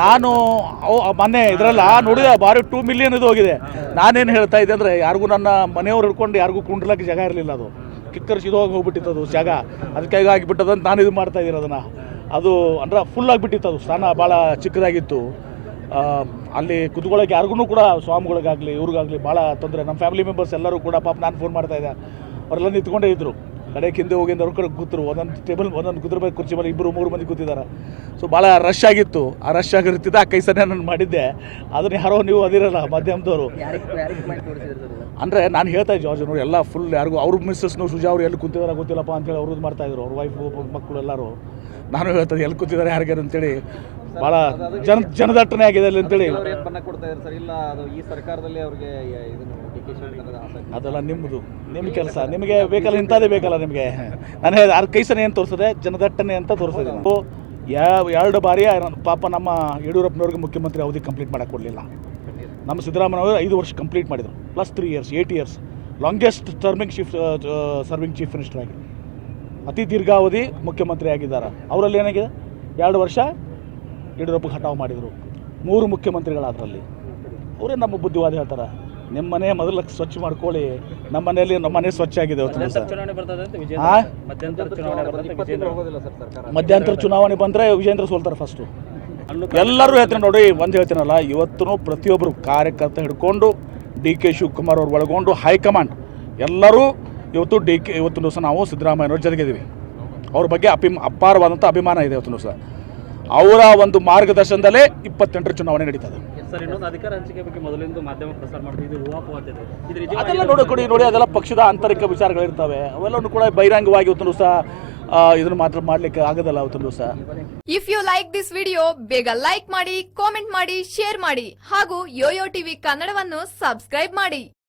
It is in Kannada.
ನಾನು ಮೊನ್ನೆ ಇದರಲ್ಲ ನೋಡಿದ ಬಾರಿ 2 ಮಿಲಿಯನ್ ಇದು ಹೋಗಿದೆ. ನಾನೇನು ಹೇಳ್ತಾ ಇದ್ದೆ ಅಂದರೆ ಯಾರಿಗೂ ನನ್ನ ಮನೆಯವ್ರು ಹಿಡ್ಕೊಂಡು ಯಾರಿಗೂ ಕುಂಡ್ರಲಕ್ಕೆ ಜಾಗ ಇರಲಿಲ್ಲ. ಅದು ಕಿಕ್ಕರ್ಸ್ ಇದು ಹೋಗ್ಬಿಟ್ಟಿತ್ತು ಅದು ಜಾಗ, ಅದಕ್ಕೆ ಆಗಿಬಿಟ್ಟದಂತ ನಾನು ಇದು ಮಾಡ್ತಾ ಇದ್ದೀನಿ ಅದನ್ನು. ಅದು ಅಂದ್ರೆ ಫುಲ್ ಆಗಿಬಿಟ್ಟಿತ್ತು, ಅದು ಸ್ಥಾನ ಭಾಳ ಚಿಕ್ಕದಾಗಿತ್ತು. ಅಲ್ಲಿ ಕುತ್ಕೊಳ್ಳೋಕೆ ಯಾರಿಗೂ ಕೂಡ ಸ್ವಾಮಿಗಳಿಗಾಗಲಿ ಇವ್ರಿಗಾಗಲಿ ಭಾಳ ತೊಂದರೆ. ನಮ್ಮ ಫ್ಯಾಮಿಲಿ ಮೆಂಬರ್ಸ್ ಎಲ್ಲರೂ ಕೂಡ ಪಾಪ ನಾನು ಫೋನ್ ಮಾಡ್ತಾಯಿದ್ದೆ, ಅವರೆಲ್ಲ ನಿಂತ್ಕೊಂಡೇ ಇದ್ದರು. ಕಡೆಗೆ ಹಿಂದೆ ಹೋಗಿಂದ ಅವ್ರ ಕಡೆ ಕೂತರು, ಒಂದೊಂದು ಟೇಬಲ್ ಒಂದೊಂದು ಕುದುರೆ ಮೇಲೆ ಕುರ್ಚಿ ಮೇಲೆ 2-3 ಮಂದಿ ಕೂತಿದ್ದಾರೆ. ಸೊ ಭಾಳ ರಶ್ ಆಗಿತ್ತು. ಆ ರಶ್ ಆಗಿರ್ತಿದ್ದ ಆ ಕೈಸನ್ನೇ ನಾನು ಮಾಡಿದ್ದೆ. ಅದನ್ನ ಯಾರೋ ನೀವು ಅದಿರಲ್ಲ ಮಾಧ್ಯಮದವರು ಅಂದರೆ ನಾನು ಹೇಳ್ತಾ ಇದ್ದೆ ಜಾರ್ಜ್ ನೋಡಿ ಎಲ್ಲ ಫುಲ್ ಯಾರಿಗೂ ಅವ್ರ ಮಿಸ್ಸಸ್ನು ಸುಜಾ ಅವ್ರು ಎಲ್ಲಿ ಕೂತಿದಾರ ಗೊತ್ತಿಲ್ಲಪ್ಪ ಅಂತೇಳಿ ಅವ್ರು ಇದು ಮಾಡ್ತಾಯಿದ್ರು, ಅವ್ರ ವೈಫು ಮಕ್ಕಳು ಎಲ್ಲರೂ. ನಾನು ಹೇಳ್ತಾರೆ ಎಲ್ಲಿ ಕೂತಿದ್ದಾರೆ ಯಾರಿಗಾರು ಅಂತೇಳಿ. ಭಾಳ ಜನದಟ್ಟಣೆ ಆಗಿದೆ ಅಲ್ಲಿ ಅಂತೇಳಿ. ಅದೆಲ್ಲ ನಿಮ್ಮ ಕೆಲಸ, ನಿಮಗೆ ಬೇಕಲ್ಲ, ಇಂಥದ್ದೇ ಬೇಕಲ್ಲ ನಿಮಗೆ. ನಾನು ಹೇಳಿದೆ ಅದ್ರ ಕೈಸನೆ ಏನು ತೋರಿಸ್ತದೆ, ಜನದಟ್ಟಣೆ ಅಂತ ತೋರಿಸ್ತದೆ. 2 ಬಾರಿ ಪಾಪ ನಮ್ಮ ಯಡಿಯೂರಪ್ಪನವ್ರಿಗೆ ಮುಖ್ಯಮಂತ್ರಿ ಅವಧಿ ಕಂಪ್ಲೀಟ್ ಮಾಡೋಕ್ಕೆ ಕೊಡಲಿಲ್ಲ. ನಮ್ಮ ಸಿದ್ದರಾಮಯ್ಯವರು 5 ವರ್ಷ ಕಂಪ್ಲೀಟ್ ಮಾಡಿದರು, plus 3 years 8 years longest serving chief minister ಆಗಿ ಅತಿ ದೀರ್ಘಾವಧಿ ಮುಖ್ಯಮಂತ್ರಿ ಆಗಿದ್ದಾರೆ. ಅವರಲ್ಲಿ ಏನಾಗಿದೆ 2 ವರ್ಷ ಯಡಿಯೂರಪ್ಪಗೆ ಹಠಾವು ಮಾಡಿದರು. 3 ಮುಖ್ಯಮಂತ್ರಿಗಳು ಅದರಲ್ಲಿ. ಅವರೇ ನಮ್ಮ ಬುದ್ಧಿವಾದ ಹೇಳ್ತಾರೆ, ನಿಮ್ಮ ಮನೆ ಮೊದಲು ಸ್ವಚ್ಛ ಮಾಡ್ಕೊಳ್ಳಿ. ನಮ್ಮ ಮನೆ ಸ್ವಚ್ಛ ಆಗಿದೆ. ಮಧ್ಯಂತರ ಚುನಾವಣೆ ಬಂದರೆ ವಿಜೇಂದ್ರ ಸೋಲ್ತಾರೆ ಫಸ್ಟು. ಎಲ್ಲರೂ ಹೇಳ್ತೀನಿ ನೋಡಿ, ಒಂದು ಹೇಳ್ತೀನಲ್ಲ, ಇವತ್ತು ಪ್ರತಿಯೊಬ್ಬರು ಕಾರ್ಯಕರ್ತ ಹಿಡ್ಕೊಂಡು DK ಶಿವಕುಮಾರ್ ಅವ್ರು ಒಳಗೊಂಡು ಹೈಕಮಾಂಡ್ ಎಲ್ಲರೂ ಇವತ್ತಿನ ದಿವಸ ನಾವು ಸಿದ್ದರಾಮಯ್ಯನವ್ರ ಜೊತೆಗಿದ್ದೀವಿ. ಅವ್ರ ಬಗ್ಗೆ ಅಪಾರವಾದಂಥ ಅಭಿಮಾನ ಇದೆ. ಇವತ್ತಿನ ದಿವಸ ಅವರ ಒಂದು ಮಾರ್ಗದರ್ಶನದಲ್ಲೇ 28ರ ಚುನಾವಣೆ ನಡೀತದೆ. ಅದೆಲ್ಲ ನೋಡಿ ಅದೆಲ್ಲ ಪಕ್ಷದ ಆಂತರಿಕ ವಿಚಾರಗಳಿರ್ತವೆ. ಅವೆಲ್ಲವನ್ನು ಕೂಡ ಬಹಿರಂಗವಾಗಿ ಇವತ್ತಿನ ದಿವಸ ಇದನ್ನು ಮಾತ್ರ ಮಾಡ್ಲಿಕ್ಕೆ ಆಗೋದಲ್ಲ ಇವತ್ತಿನ ದಿವಸ. If you like this video ಬೇಗ ಲೈಕ್ ಮಾಡಿ, ಕಾಮೆಂಟ್ ಮಾಡಿ, ಶೇರ್ ಮಾಡಿ ಹಾಗೂ ಯೋಯೋ ಟಿವಿ ಕನ್ನಡವನ್ನು ಸಬ್ಸ್ಕ್ರೈಬ್ ಮಾಡಿ.